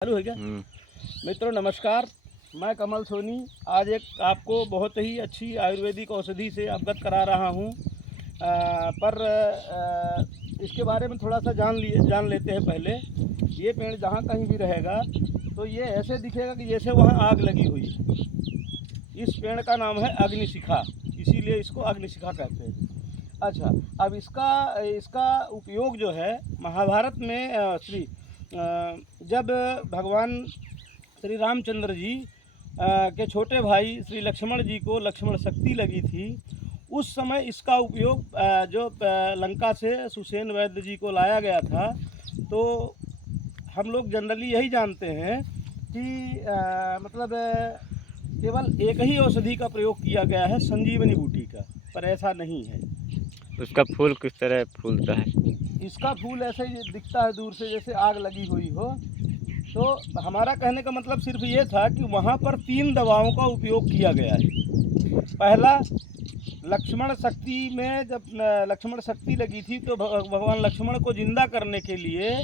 चालू है क्या? मित्रों नमस्कार, मैं कमल सोनी आज एक आपको बहुत ही अच्छी आयुर्वेदिक औषधि से अवगत करा रहा हूँ। इसके बारे में थोड़ा सा जान लेते हैं पहले। ये पेड़ जहाँ कहीं भी रहेगा तो ये ऐसे दिखेगा कि जैसे वहाँ आग लगी हुई है। इस पेड़ का नाम है अग्निशिखा, इसीलिए इसको अग्निशिखा कहते हैं। अच्छा, अब इसका उपयोग जो है महाभारत में जब भगवान श्री रामचंद्र जी के छोटे भाई श्री लक्ष्मण जी को लक्ष्मण शक्ति लगी थी, उस समय इसका उपयोग जो लंका से सुसेन वैद्य जी को लाया गया था। तो हम लोग जनरली यही जानते हैं कि मतलब केवल एक ही औषधि का प्रयोग किया गया है, संजीवनी बूटी का, पर ऐसा नहीं है। उसका फूल किस तरह फूलता है? इसका फूल ऐसे ही दिखता है दूर से, जैसे आग लगी हुई हो। तो हमारा कहने का मतलब सिर्फ ये था कि वहाँ पर 3 दवाओं का उपयोग किया गया है। पहला, लक्ष्मण शक्ति में जब लक्ष्मण शक्ति लगी थी तो भगवान लक्ष्मण को जिंदा करने के लिए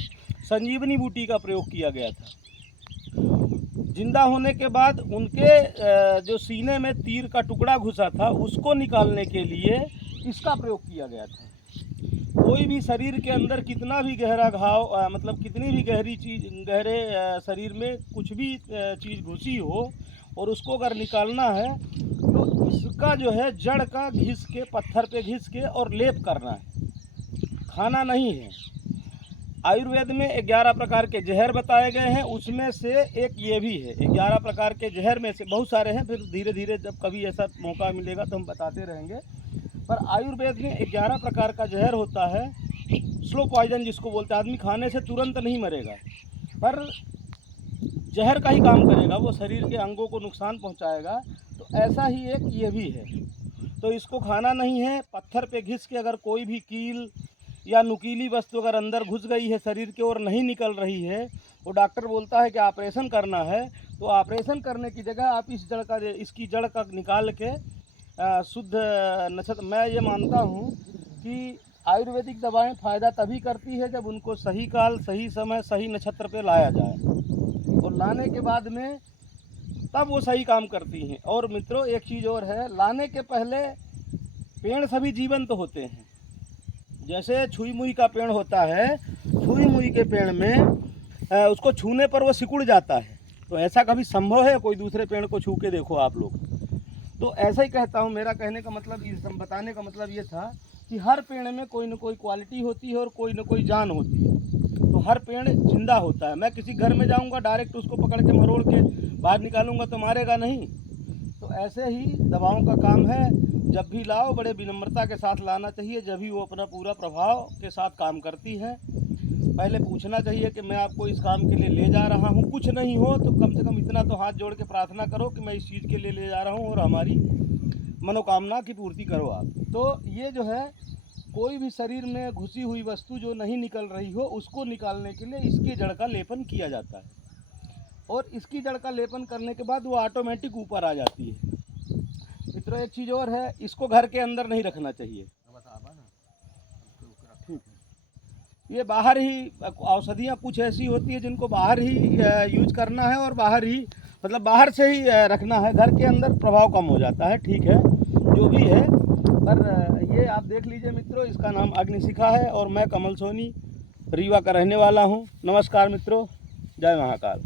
संजीवनी बूटी का प्रयोग किया गया था। जिंदा होने के बाद उनके जो सीने में तीर का टुकड़ा घुसा था, उसको निकालने के लिए इसका प्रयोग किया गया था। कोई भी शरीर के अंदर कितना भी गहरा घाव मतलब कितनी भी गहरे शरीर में कुछ भी चीज़ घुसी हो और उसको अगर निकालना है तो इसका जो है जड़ का घिस के, पत्थर पे घिस के और लेप करना है, खाना नहीं है। आयुर्वेद में 11 प्रकार के जहर बताए गए हैं, उसमें से एक ये भी है। 11 प्रकार के जहर में से बहुत सारे हैं, फिर धीरे धीरे जब कभी ऐसा मौका मिलेगा तो हम बताते रहेंगे। पर आयुर्वेद में 11 प्रकार का जहर होता है, स्लो पॉइजन जिसको बोलते हैं। आदमी खाने से तुरंत नहीं मरेगा, पर जहर का ही काम करेगा, वो शरीर के अंगों को नुकसान पहुंचाएगा। तो ऐसा ही एक ये भी है। तो इसको खाना नहीं है। पत्थर पे घिस के अगर कोई भी कील या नुकीली वस्तु अगर अंदर घुस गई है शरीर के और नहीं निकल रही है, वो डॉक्टर बोलता है कि ऑपरेशन करना है, तो ऑपरेशन करने की जगह आप इसकी जड़ का निकाल के शुद्ध नक्षत्र। मैं ये मानता हूँ कि आयुर्वेदिक दवाएं फ़ायदा तभी करती है जब उनको सही काल, सही समय, सही नक्षत्र पे लाया जाए, और लाने के बाद में तब वो सही काम करती हैं। और मित्रों एक चीज़ और है, लाने के पहले पेड़ सभी जीवंत होते हैं। जैसे छुई मुई का पेड़ होता है, छुई मुई के पेड़ में उसको छूने पर वो सिकुड़ जाता है। तो ऐसा कभी संभव है? कोई दूसरे पेड़ को छू के देखो आप लोग। तो ऐसा ही कहता हूँ, मेरा कहने का मतलब, बताने का मतलब ये था कि हर पेड़ में कोई न कोई क्वालिटी होती है और कोई न कोई जान होती है। तो हर पेड़ जिंदा होता है। मैं किसी घर में जाऊँगा, डायरेक्ट उसको पकड़ के मरोड़ के बाहर निकालूंगा तो मारेगा नहीं। तो ऐसे ही दवाओं का काम है, जब भी लाओ बड़े विनम्रता के साथ लाना चाहिए, जब भी वो अपना पूरा प्रभाव के साथ काम करती है। पहले पूछना चाहिए कि मैं आपको इस काम के लिए ले जा रहा हूँ, कुछ नहीं हो तो कम से कम इतना तो हाथ जोड़ के प्रार्थना करो कि मैं इस चीज़ के लिए ले जा रहा हूँ और हमारी मनोकामना की पूर्ति करो आप। तो ये जो है, कोई भी शरीर में घुसी हुई वस्तु जो नहीं निकल रही हो, उसको निकालने के लिए इसकी जड़ का लेपन किया जाता है, और इसकी जड़ का लेपन करने के बाद वो ऑटोमेटिक ऊपर आ जाती है। मित्रों एक चीज़ और है, इसको घर के अंदर नहीं रखना चाहिए। ये बाहर ही, औषधियाँ कुछ ऐसी होती है जिनको बाहर ही यूज करना है, और बाहर ही मतलब बाहर से ही रखना है। घर के अंदर प्रभाव कम हो जाता है, ठीक है, जो भी है। पर ये आप देख लीजिए मित्रों, इसका नाम अग्निशिखा है और मैं कमल सोनी रीवा का रहने वाला हूँ। नमस्कार मित्रों, जय महाकाल।